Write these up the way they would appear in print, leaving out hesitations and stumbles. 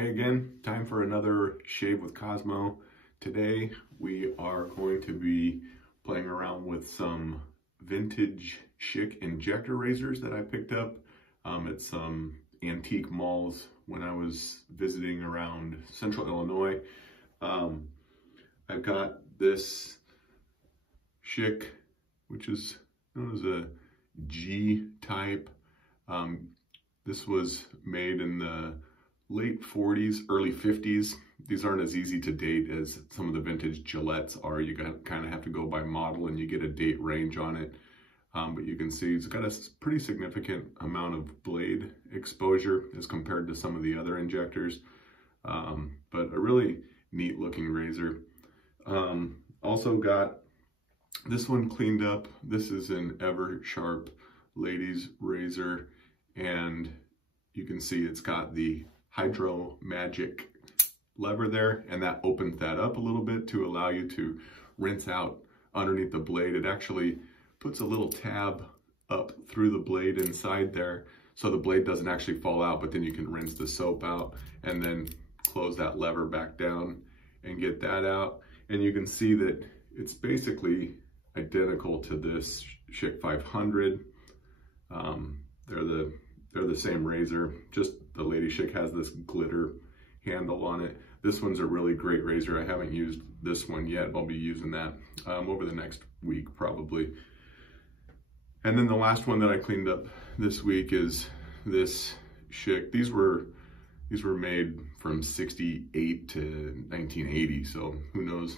Hey again, time for another Shave with Cosmo. Today we are going to be playing around with some vintage Schick Injector razors that I picked up at some antique malls when I was visiting around central Illinois. I've got this Schick, which is known as a G type. This was made in the late 40s, early 50s. These aren't as easy to date as some of the vintage Gillettes are. You kind of have to go by model and you get a date range on it. But you can see it's got a pretty significant amount of blade exposure as compared to some of the other injectors. But a really neat looking razor. Also got this one cleaned up. This is an Ever Sharp ladies razor, and you can see it's got the Hydro Magic lever there, and that opens that up a little bit to allow you to rinse out underneath the blade. It actually puts a little tab up through the blade inside there so the blade doesn't actually fall out, but then you can rinse the soap out and then close that lever back down and get that out. And you can see that it's basically identical to this Schick 500. They're the same razor, just the Lady Schick has this glitter handle on it. This one's a really great razor. I haven't used this one yet. I'll be using that over the next week probably. And then the last one that I cleaned up this week is this Schick. These were made from 68 to 1980, so who knows?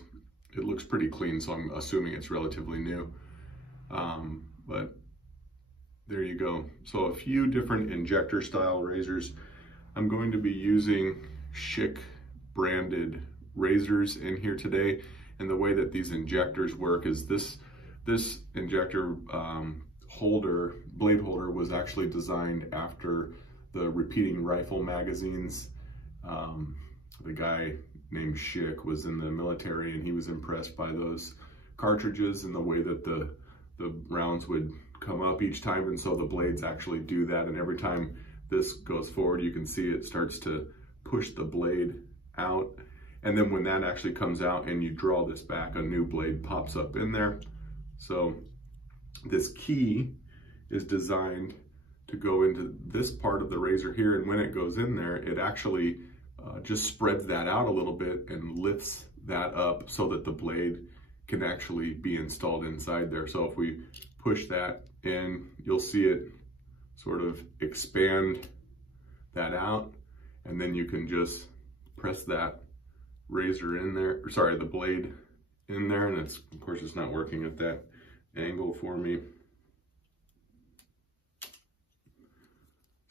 It looks pretty clean, so I'm assuming it's relatively new. But there you go. So a few different injector style razors. I'm going to be using Schick branded razors in here today. And the way that these injectors work is this injector blade holder was actually designed after the repeating rifle magazines. The guy named Schick was in the military, and he was impressed by those cartridges and the way that the rounds would come up each time, and so the blades actually do that, and every time this goes forward you can see it starts to push the blade out, and then when that actually comes out and you draw this back, a new blade pops up in there. So this key is designed to go into this part of the razor here, and when it goes in there it actually just spreads that out a little bit and lifts that up so that the blade can actually be installed inside there. So if we push that in, you'll see it sort of expand that out, and then you can just press that razor in there, or sorry, the blade in there, and it's, of course, it's not working at that angle for me.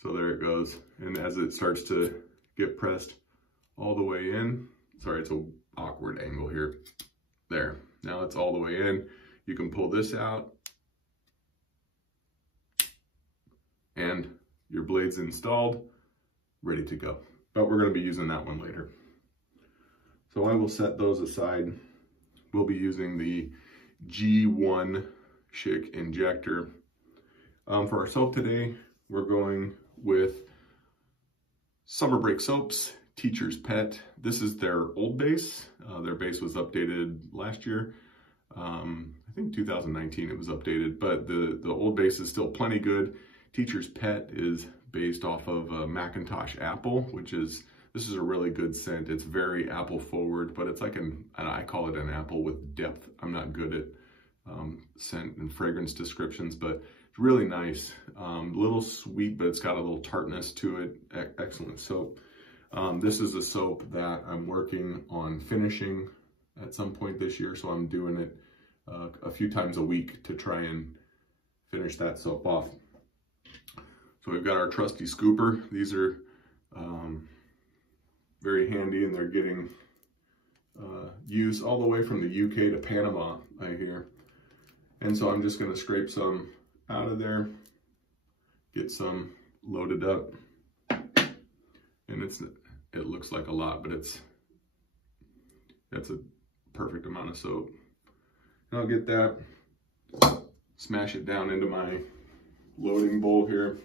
So there it goes, and as it starts to get pressed all the way in, sorry, it's an awkward angle here. There, now it's all the way in. You can pull this out, and your blade's installed, ready to go. But we're going to be using that one later. So I will set those aside. We'll be using the G1 Schick Injector. For our soap today, we're going with Summer Break Soaps, Teacher's Pet. This is their old base. Their base was updated last year. I think 2019 it was updated, but the old base is still plenty good. Teacher's Pet is based off of Macintosh Apple, this is a really good scent. It's very apple forward, but it's like I call it an apple with depth. I'm not good at scent and fragrance descriptions, but it's really nice. A little sweet, but it's got a little tartness to it. Excellent soap. This is a soap that I'm working on finishing at some point this year, so I'm doing it a few times a week to try and finish that soap off. So we've got our trusty scooper. These are very handy, and they're getting used all the way from the UK to Panama, I hear. And so I'm just going to scrape some out of there, get some loaded up, and it looks like a lot, but that's a perfect amount of soap. And I'll get that, smash it down into my loading bowl here.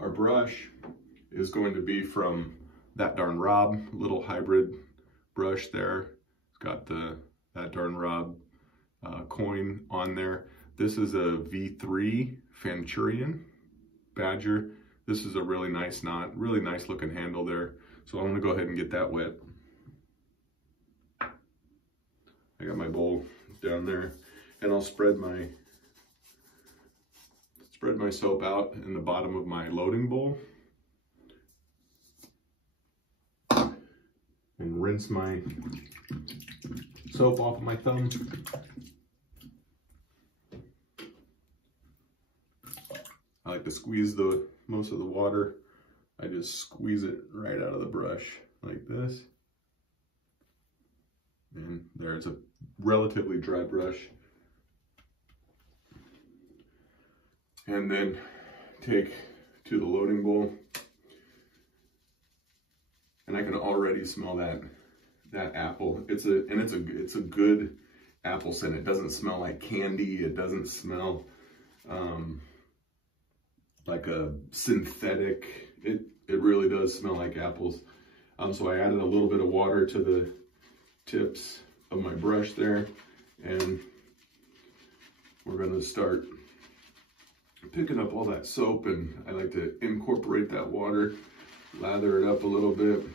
Our brush is going to be from That Darn Rob, little hybrid brush there. It's got That Darn Rob coin on there. This is a V3 Fanchurian Badger. This is a really nice knot, really nice looking handle there. So I'm gonna go ahead and get that wet. I got my bowl down there, and I'll spread my soap out in the bottom of my loading bowl and rinse my soap off of my thumb. I like to squeeze most of the water. I just squeeze it right out of the brush like this. And there's a relatively dry brush. And then take to the loading bowl. And I can already smell that apple. It's a good apple scent. It doesn't smell like candy. It doesn't smell like a synthetic. It really does smell like apples. So I added a little bit of water to the tips of my brush there, and we're gonna start picking up all that soap, and I like to incorporate that water, lather it up a little bit,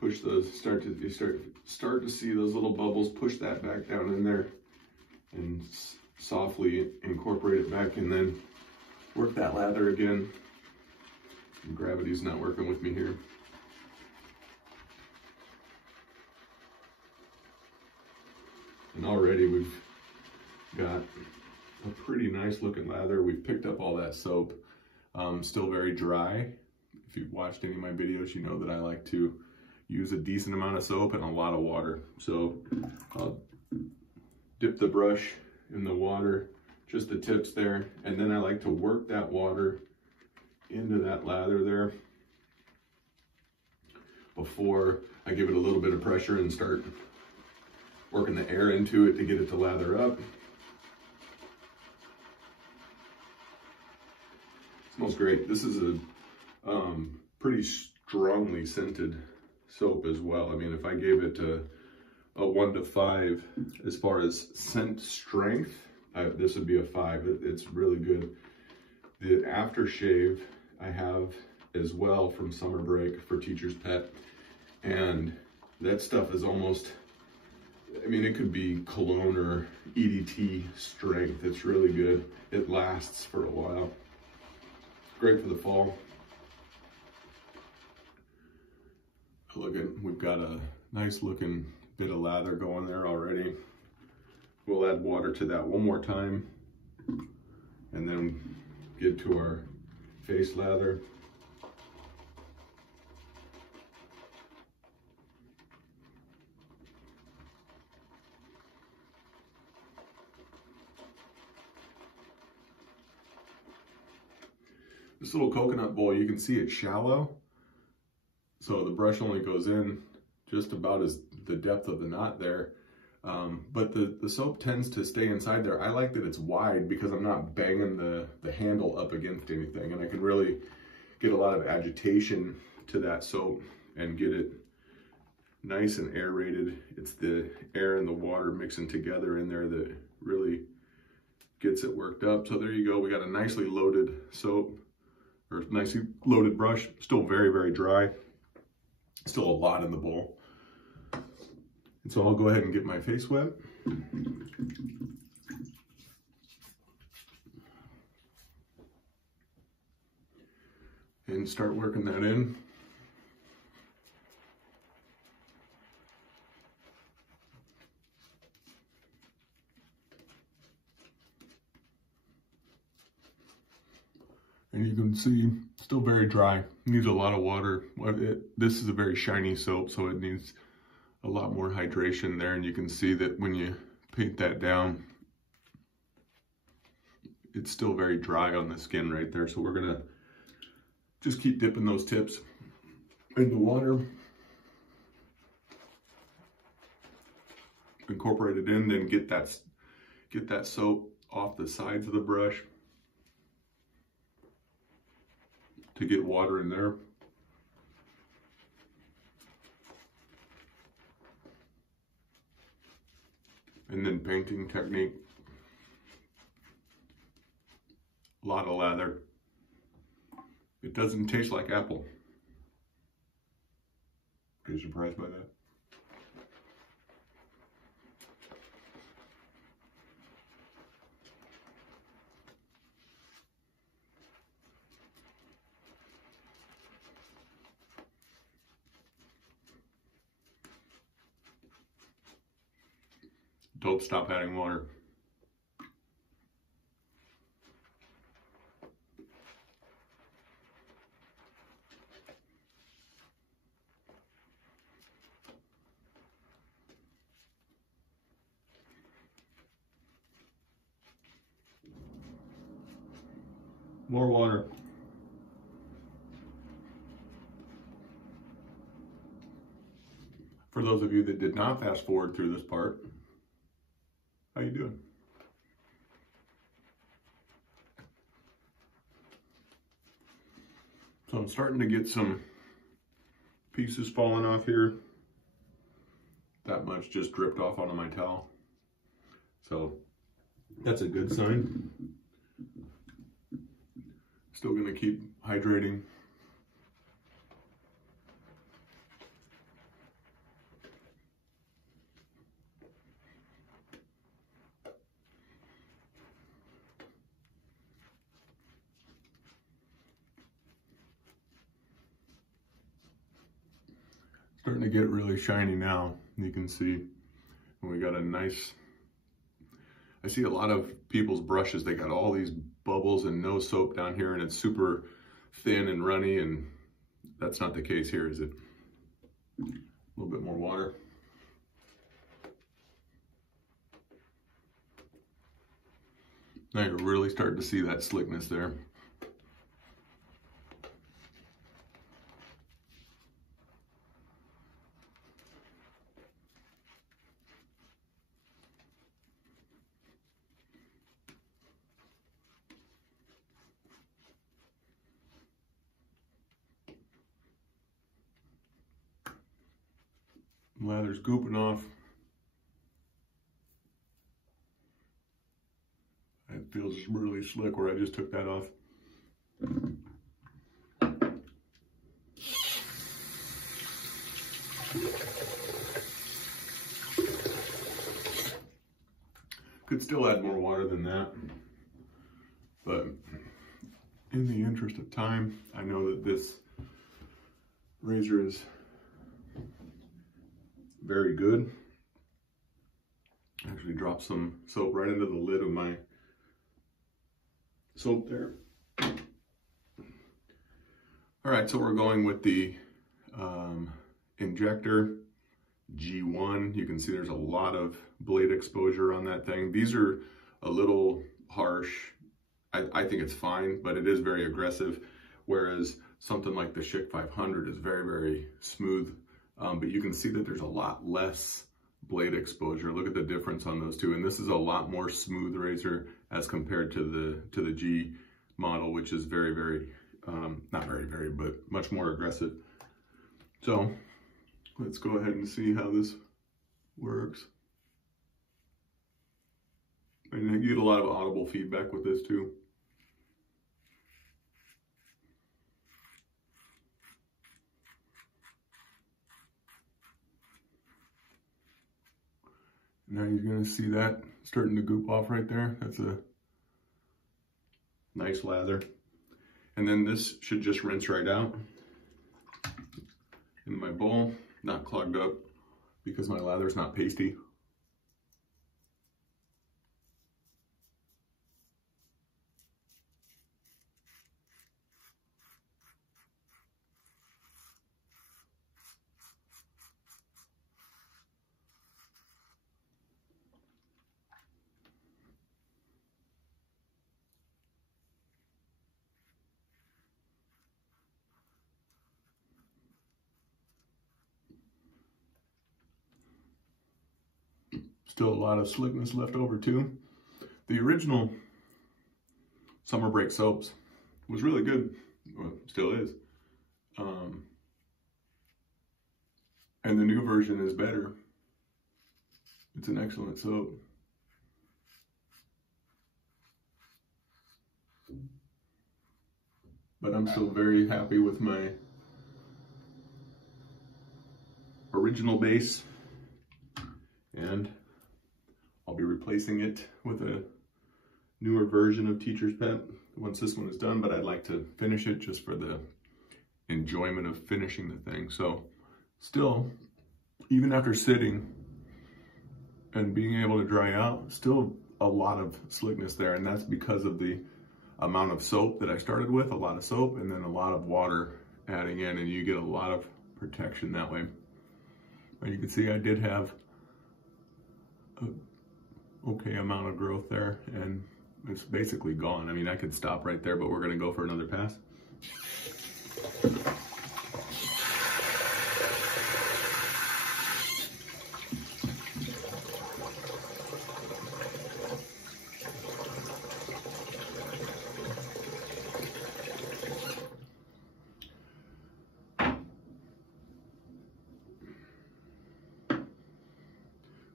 push those, start to see those little bubbles, push that back down in there, and softly incorporate it back, and then work that lather again. And gravity's not working with me here. And already we've got a pretty nice looking lather. We've picked up all that soap. Still very dry. If you've watched any of my videos, you know that I like to use a decent amount of soap and a lot of water. So I'll dip the brush in the water, just the tips there, and then I like to work that water into that lather there before I give it a little bit of pressure and start working the air into it to get it to lather up. It smells great. This is a pretty strongly scented soap as well. I mean, if I gave it a 1 to 5 as far as scent strength, this would be a 5. It's really good. The Aftershave I have as well from summer break for Teacher's Pet, and that stuff is almost, I mean, it could be cologne or EDT strength. It's really good. It lasts for a while. Great for the fall. We've got a nice looking bit of lather going there already. We'll add water to that one more time and then get to our face lather. This little coconut bowl, you can see it's shallow. So the brush only goes in just about as the depth of the knot there. But the soap tends to stay inside there. I like that it's wide because I'm not banging the handle up against anything, and I can really get a lot of agitation to that soap and get it nice and aerated. It's the air and the water mixing together in there that really gets it worked up. So there you go. We got a nicely loaded soap, or nicely loaded brush. Still very, very dry. Still a lot in the bowl. And so I'll go ahead and get my face wet. And start working that in. And you can see, still very dry. Needs a lot of water. This is a very shiny soap, so it needs a lot more hydration there. And you can see that when you paint that down, it's still very dry on the skin right there. So we're gonna just keep dipping those tips in the water. Incorporate it in, then get that soap off the sides of the brush. to get water in there. And then painting technique. A lot of lather. It doesn't taste like apple. Are you surprised by that? Don't stop adding water. More water. For those of you that did not fast forward through this part, how you doing? So I'm starting to get some pieces falling off here. That much just dripped off onto my towel. So that's a good sign. Still gonna keep hydrating. Starting to get really shiny now, you can see. And we got a nice, I see a lot of people's brushes, they got all these bubbles and no soap down here and it's super thin and runny, and that's not the case here, is it? A little bit more water. Now you're really starting to see that slickness there. Lather's gooping off. It feels really slick where I just took that off. Could still add more water than that, but in the interest of time, I know that this razor is very good. Actually dropped some soap right into the lid of my soap there. All right, so we're going with the Injector G1. You can see there's a lot of blade exposure on that thing. These are a little harsh. I think it's fine, but it is very aggressive, whereas something like the Schick 500 is very, very smooth. But you can see that there's a lot less blade exposure. Look at the difference on those two. And this is a lot more smooth razor as compared to the G model, which is very, very, not very, very, but much more aggressive. So let's go ahead and see how this works. And you get a lot of audible feedback with this too. Now you're going to see that starting to goop off right there. That's a nice lather. And then this should just rinse right out in my bowl, not clogged up because my lather's not pasty. Still a lot of slickness left over too. The original summer break soaps was really good. well, still is. And the new version is better. It's an excellent soap. But I'm still very happy with my original base, and I'll be replacing it with a newer version of Teacher's Pet once this one is done, but I'd like to finish it just for the enjoyment of finishing the thing. So still, even after sitting and being able to dry out, still a lot of slickness there, and that's because of the amount of soap that I started with, a lot of soap, and then a lot of water adding in, and you get a lot of protection that way. And you can see I did have an okay amount of growth there, and it's basically gone. I mean, I could stop right there, but we're gonna go for another pass.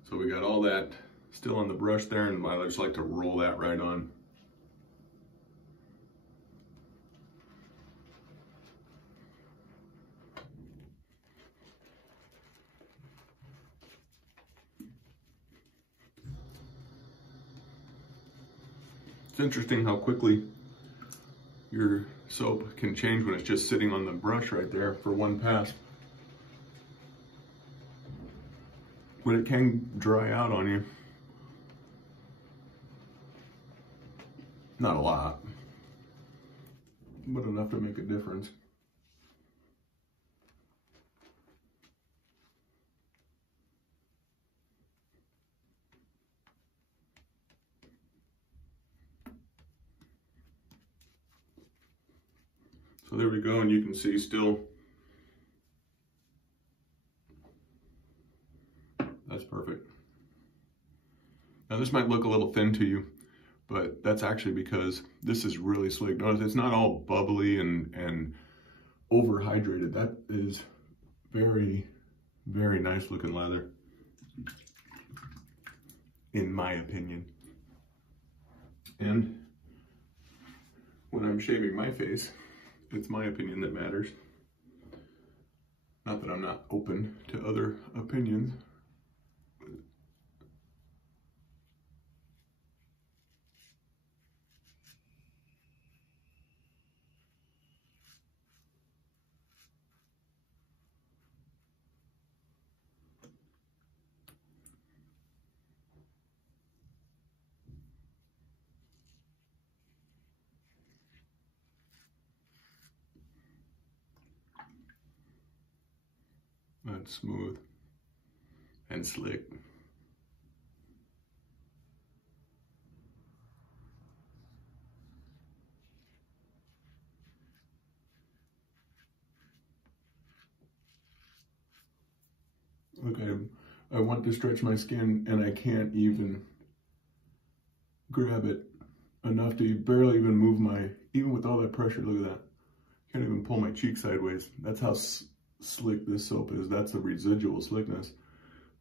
So we got all that still on the brush there, and I just like to roll that right on. It's interesting how quickly your soap can change when it's just sitting on the brush right there for one pass. But it can dry out on you. Not a lot, but enough to make a difference. So there we go, and you can see still, that's perfect. Now this might look a little thin to you, but that's actually because this is really slick. Notice it's not all bubbly and overhydrated. That is very, very nice looking lather, in my opinion. And when I'm shaving my face, it's my opinion that matters. Not that I'm not open to other opinions. That's smooth and slick. Okay, I want to stretch my skin and I can't even grab it enough to barely even move my, even with all that pressure, look at that. Can't even pull my cheek sideways. That's how slick this soap is. That's the residual slickness.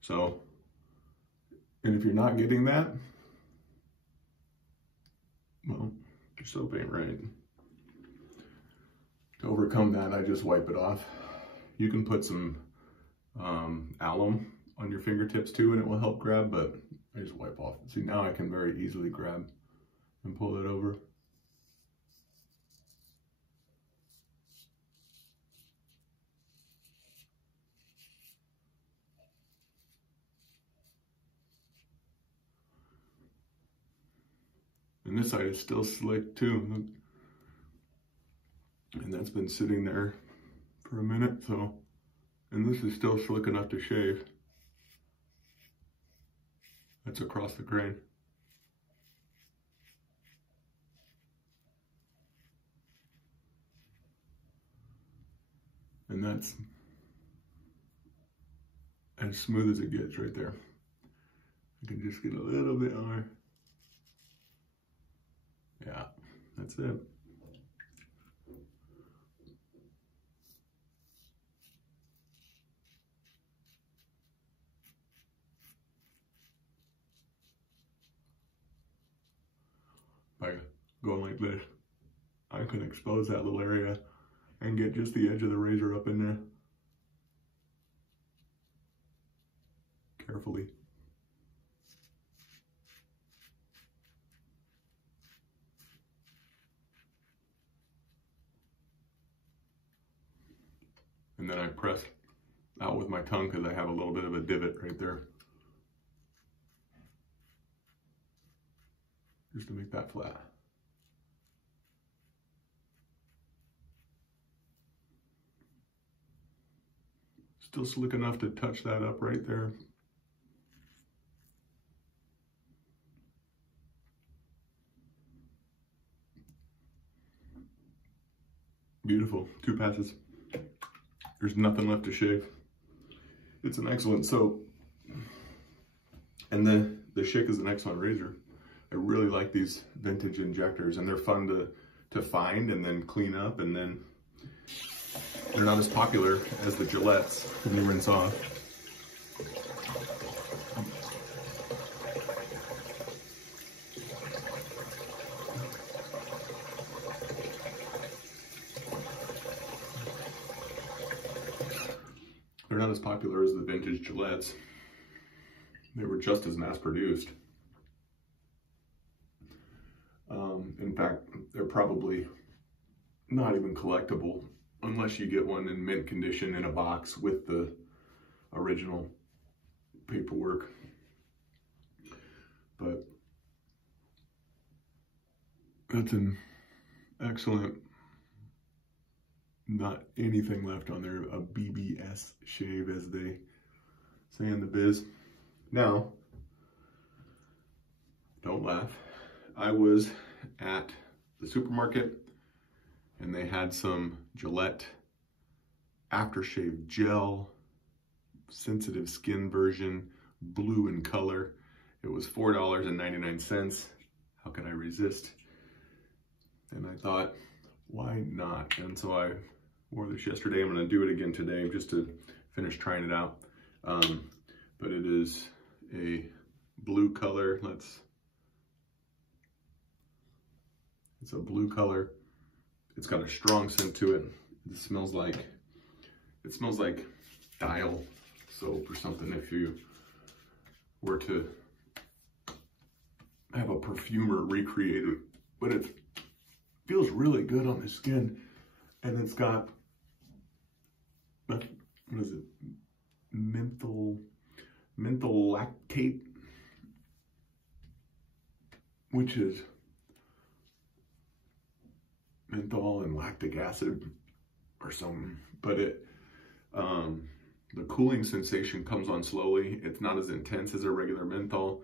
So, and if you're not getting that, well, your soap ain't right. To overcome that, I just wipe it off. You can put some alum on your fingertips too, and it will help grab, but I just wipe off. See, now I can very easily grab and pull it over. And this side is still slick too. And that's been sitting there for a minute, so, and this is still slick enough to shave. That's across the grain. And that's as smooth as it gets right there. I can just get a little bit more. Yeah, that's it. going like this, I can expose that little area and get just the edge of the razor up in there. Carefully. And then I press out with my tongue because I have a little bit of a divot right there. Just to make that flat. Still slick enough to touch that up right there. Beautiful, 2 passes. There's nothing left to shave. It's an excellent soap. And the Schick is an excellent razor. I really like these vintage injectors, and they're fun to find and then clean up, and then they're not as popular as the Gillettes when you rinse off. They're not as popular as the vintage Gillettes. They were just as mass-produced. In fact, they're probably not even collectible unless you get one in mint condition in a box with the original paperwork. But that's an excellent, not anything left on there, a BBS shave, as they say in the biz. Now, don't laugh. I was at the supermarket and they had some Gillette Aftershave gel, sensitive skin version, blue in color. It was $4.99. How can I resist? And I thought, why not? And so I wore this yesterday. I'm gonna do it again today just to finish trying it out. But it is a blue color. It's a blue color. It's got a strong scent to it. It smells like Dial soap or something if you were to have a perfumer recreate it. But it feels really good on the skin, and it's got, what is it? Menthol lactate, which is menthol and lactic acid or something. But it, the cooling sensation comes on slowly. It's not as intense as a regular menthol,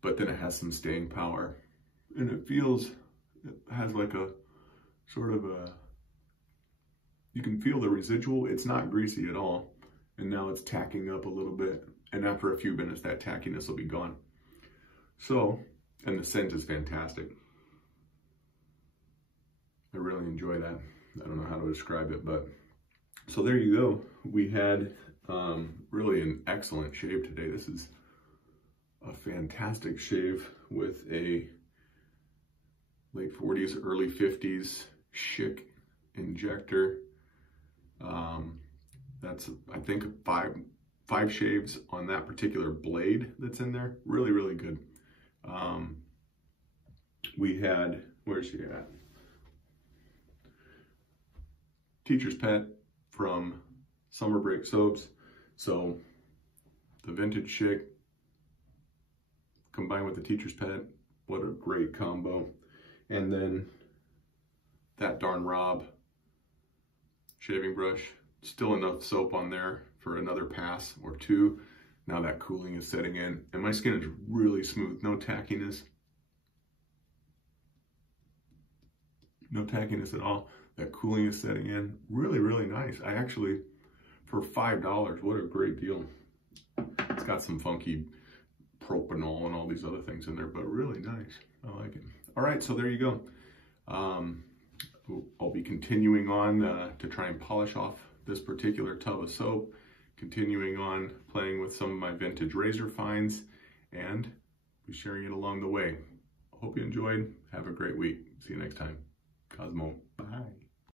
but then it has some staying power. And it has like a sort of a, you can feel the residual. It's not greasy at all. And now it's tacking up a little bit. And after a few minutes, that tackiness will be gone. So, and the scent is fantastic. I really enjoy that. I don't know how to describe it, but so there you go. We had really an excellent shave today. This is a fantastic shave with a late 40s, early 50s Schick Injector. That's, I think, five shaves on that particular blade that's in there. Really, really good. We had, where's she at? Teacher's Pet from Summer Break Soaps. So the vintage Schick combined with the Teacher's Pet, what a great combo. And then that darn Rob shaving brush, still enough soap on there for another pass or two. Now that cooling is setting in, and my skin is really smooth, no tackiness. No tackiness at all. That cooling is setting in. Really, really nice. I actually, for $5, what a great deal. It's got some funky propanol and all these other things in there, but really nice. I like it. All right, so there you go. I'll be continuing on to try and polish off this particular tub of soap, continuing on playing with some of my vintage razor finds, and be sharing it along the way. Hope you enjoyed. Have a great week. See you next time. Cosmo. Bye.